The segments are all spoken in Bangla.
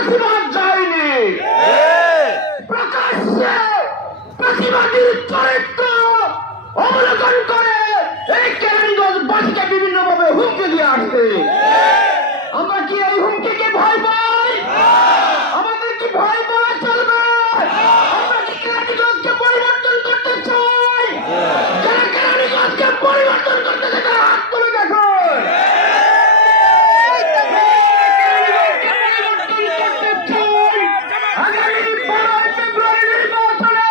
প্রতিবাদ যায়নি। প্রকাশ্যে প্রতিবাদীর চরিত্র অবলোকন করে এই কেরানীগঞ্জবাসীকে বিভিন্ন ভাবে হুমকি দিয়ে আসছে আমরা কি এই হুমকিকে ভয় পাই আমাদের কি ভয় পাওয়া চলবে আমরা কি কেরানীগঞ্জকে পরিবর্তন করতে চাই যারা কেরানীগঞ্জকে পরিবর্তন করতে চায় তারা হাত তুলে দেখুন আগামী বারোই ফেব্রুয়ারি নির্বাচনে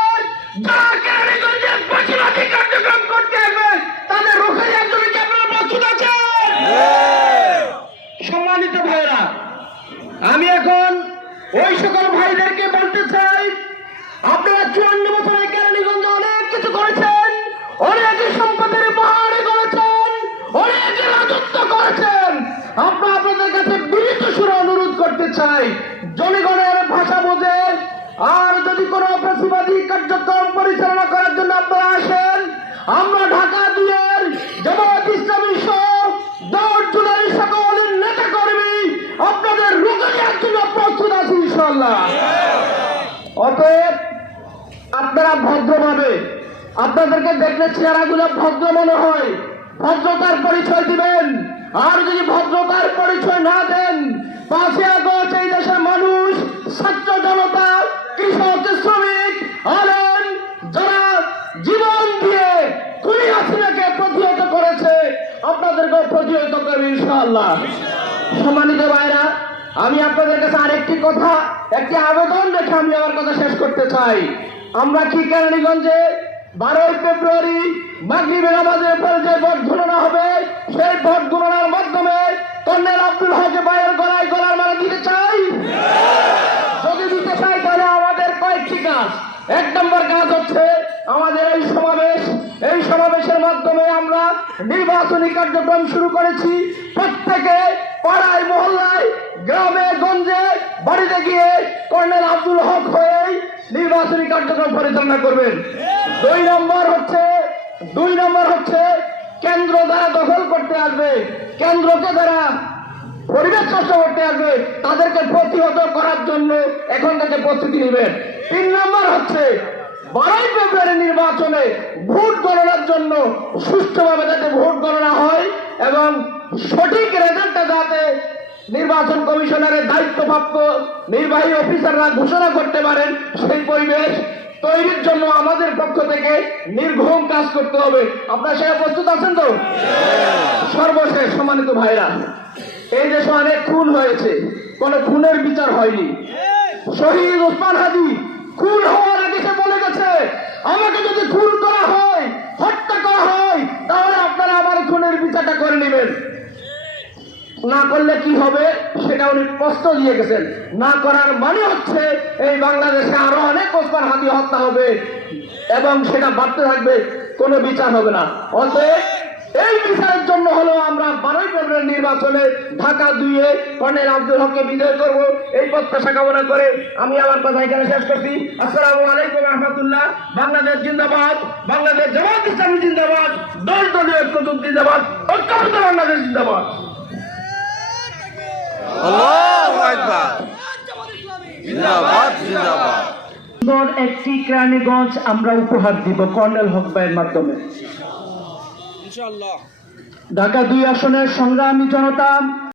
যারা কেরানীগঞ্জের প্রতিবাদী কার্যক্রম করতে আসবে তাদের রুখে দেওয়ার জন্য কি আপনারা প্রস্তুত আছেন সম্মানিত ভাইরা আমি এখন ওই সকল ভাইদেরকে বলতে চাই, আপনারা চুয়ান্ন বছরে কেরানীগঞ্জ অনেক কিছু করেছেন, অনেক সম্পদের পাহাড়ে করেছেন, অনেক রাজত্ব করেছেন। আমরা আপনাদের কাছে বিনীত সুরে অনুরোধ করতে চাই, জনগণের ভাষা বোঝে আর অতএব আপনারা ভদ্রভাবে, আপনাদেরকে দেখলে চেহারাগুলো ভদ্র মনে হয়। ভদ্রতার পরিচয় দিবেন। আর যদি ভদ্রতার পরিচয় না দেন পাঁচই আগস্ট এই দেশের মানুষ ছাত্র জনতা, কৃষক, শ্রমিক আলেন যারা জীবন দিয়ে কুড়ি হাসিনাকে প্রতিহত করেছে আপনাদেরকে প্রতিহত করবে ইনশাআল্লাহ। সম্মানিত ভাইরা আমি আপনাদের কাছে আরেকটি কথা, একটি আবেদন রেখে আমি আমার কথা শেষ করতে চাই। আমরা কি কেরানীগঞ্জে বারোই ফেব্রুয়ারি মাগরিবের আমাদের পরে যে ভোট গণনা হবে, সেই ভোট গণনার মাধ্যমে কর্নেল আব্দুল হক ভাইয়ের গলায় গলার মারা দিতে চাই? যদি দিতে চাই তাহলে আমাদের কয়েকটি কাজ। এক নম্বর কাজ হচ্ছে আমাদের এই সমাবেশ। এই সমাবেশের মাধ্যমে আমরা নির্বাচনী কার্যক্রম শুরু করেছি। প্রত্যেকে গ্রামে, গঞ্জে, বাড়িতে গিয়ে কর্নেল আব্দুল হক হয়েই নির্বাচনী কার্যক্রম পরিচালনা করবেন। দুই নম্বর হচ্ছে, দুই নম্বর হচ্ছে, কেন্দ্র দ্বারা দখল করতে আসবে, কেন্দ্রকে দ্বারা পরিবেশ নষ্ট করতে আসবে, তাদেরকে প্রতিহত করার জন্য এখন থেকে প্রস্তুতি নেবেন। তিন নম্বর হচ্ছে, বারোই ফেব্রুয়ারি নির্বাচনে ভোট গণনার জন্য সুষ্ঠুভাবে যাতে ভোট গণনা হয় এবং সঠিক রেজাল্টটা যাতে নির্বাচন কমিশনারের দায়িত্বপ্রাপ্ত নির্বাহী অফিসাররা ঘোষণা করতে পারেন সেই পরিবেশ তৈরির জন্য আমাদের পক্ষ থেকে নির্ঘুম কাজ করতে হবে। আপনারা সে প্রস্তুত আছেন তো? সর্বশেষ সম্মানিত ভাইরা, এই দেশে অনেক খুন হয়েছে, কোন খুনের বিচার হয়নি। শহীদ ওসমান হাদি খুন হওয়ার আগে সে বলে গেছে আমাকে যদি খুন করা হয় হত্যা করা হয় তাহলে আপনারা আমার খুনের বিচারটা করে নেবেন না করলে কি হবে? সেটা উনি স্পষ্ট দিয়ে গেছেন। না করার মানে হচ্ছে এই বাংলাদেশে আরও অনেক ওসমান হাতি হত্যা হবে এবং সেটা বাড়তে থাকবে, কোনো বিচার হবে না। অতএব এই বিচারের জন্য হলো আমরা বারোই ফেব্রুয়ারি নির্বাচনে ঢাকা দুইয়ে কর্নেল আব্দুল হককে বিজয় করব। এই প্রত্যাশা কামনা করে আমি আমার কথা এখানে শেষ করছি। আসসালামু আলাইকুম রহমতুল্লাহ। বাংলাদেশ জিন্দাবাদ। বাংলাদেশ জামাত ইসলামী জিন্দাবাদ। দল দলীয় ঐক্যজোট জিন্দাবাদ। ঐক্যবদ্ধ বাংলাদেশ জিন্দাবাদ আল্লাহু আকবার জিন্দাবাদ জিন্দাবাদ সুন্দর একটি কেরানীগঞ্জ আমরা উপহার দিব কর্নেল হক ভাইয়ের মাধ্যমে। ঢাকা দুই আসনের সংগ্রামী জনতা